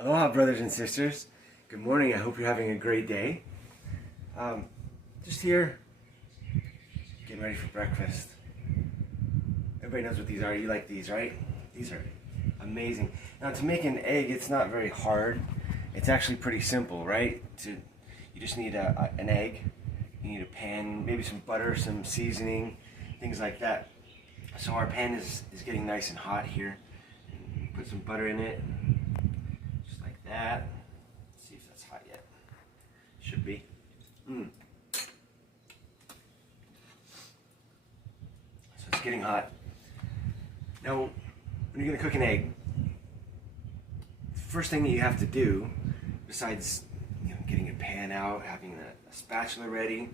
Aloha, brothers and sisters. Good morning. I hope you're having a great day. Just here, getting ready for breakfast. Everybody knows what these are. You like these, right? These are amazing. Now, to make an egg, it's not very hard. It's actually pretty simple, right? You just need an egg. You need a pan, maybe some butter, some seasoning, things like that. So our pan is getting nice and hot here. Put some butter in it. That. Let's see if that's hot yet. Should be. So it's getting hot. Now, when you're going to cook an egg, the first thing that you have to do, besides getting a pan out, having a spatula ready,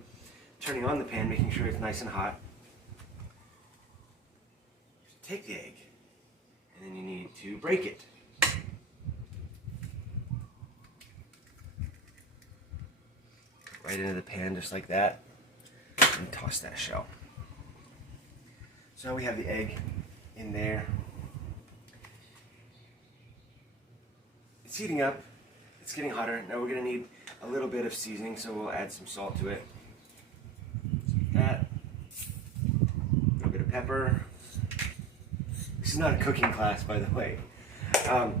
turning on the pan, making sure it's nice and hot, you take the egg, and then you need to break it. Right into the pan just like that, and toss that shell. So now we have the egg in there. It's heating up, it's getting hotter. Now we're gonna need a little bit of seasoning, so we'll add some salt to it. Like that. A little bit of pepper. This is not a cooking class, by the way. And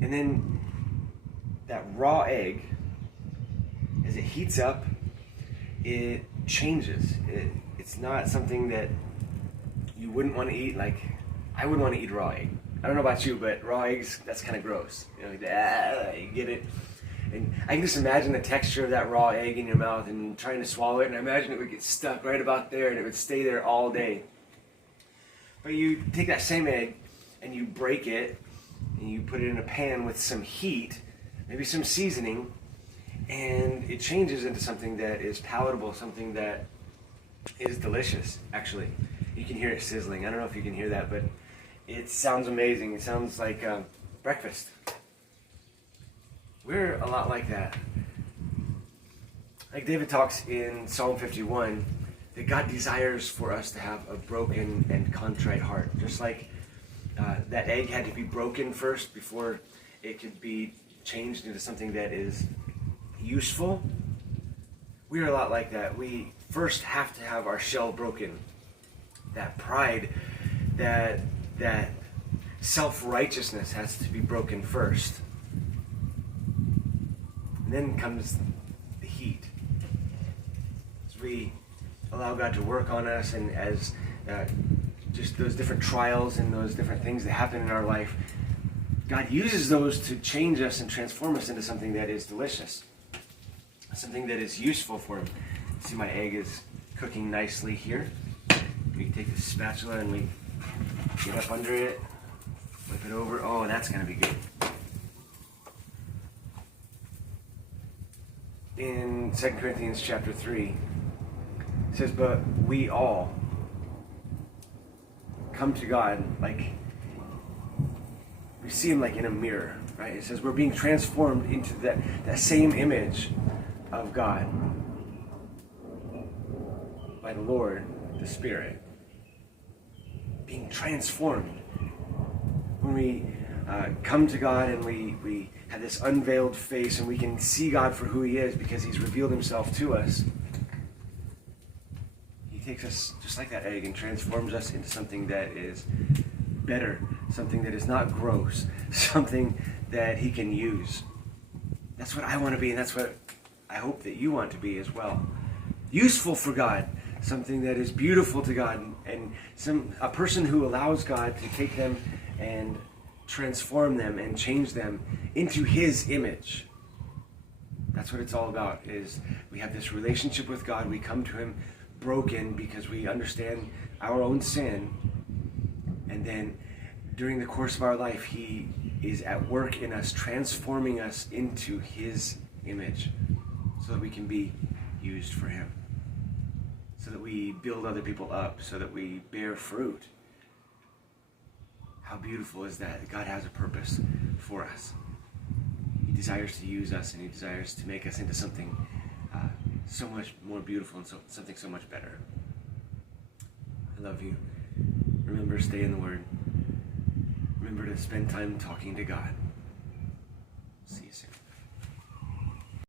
then that raw egg, as it heats up, it changes. It's not something that you wouldn't want to eat. Like, I wouldn't want to eat raw egg. I don't know about you, but raw eggs, that's kind of gross. You get it. And I can just imagine the texture of that raw egg in your mouth and trying to swallow it, and I imagine it would get stuck right about there and it would stay there all day. But you take that same egg and you break it and you put it in a pan with some heat, maybe some seasoning, and it changes into something that is palatable, something that is delicious, actually. You can hear it sizzling. I don't know if you can hear that, but it sounds amazing. It sounds like breakfast. We're a lot like that. Like David talks in Psalm 51, that God desires for us to have a broken and contrite heart. Just like that egg had to be broken first before it could be changed into something that is useful. We are a lot like that. We first have to have our shell broken. That pride, that self-righteousness has to be broken first. And then comes the heat. As we allow God to work on us, and as just those different trials and those different things that happen in our life, God uses those to change us and transform us into something that is delicious. Something that is useful for him. See, my egg is cooking nicely here. We take the spatula and we get up under it, flip it over. Oh, that's going to be good. In 2 Corinthians chapter 3, it says, but we all come to God like, we see him like in a mirror, right? It says we're being transformed into that same image of God by the Lord, the Spirit. Being transformed. When we come to God and we have this unveiled face and we can see God for who he is because he's revealed himself to us, he takes us just like that egg and transforms us into something that is better, something that is not gross, something that he can use. That's what I want to be, and that's what I hope that you want to be as well. Useful for God, something that is beautiful to God, and a person who allows God to take them and transform them and change them into his image. That's what it's all about, is we have this relationship with God. We come to him broken because we understand our own sin, and then during the course of our life, he is at work in us, transforming us into his image so that we can be used for him, so that we build other people up, so that we bear fruit. How beautiful is that? God has a purpose for us. He desires to use us, and he desires to make us into something so much more beautiful and something so much better. I love you. Remember, stay in the Word. Remember to spend time talking to God. See you soon.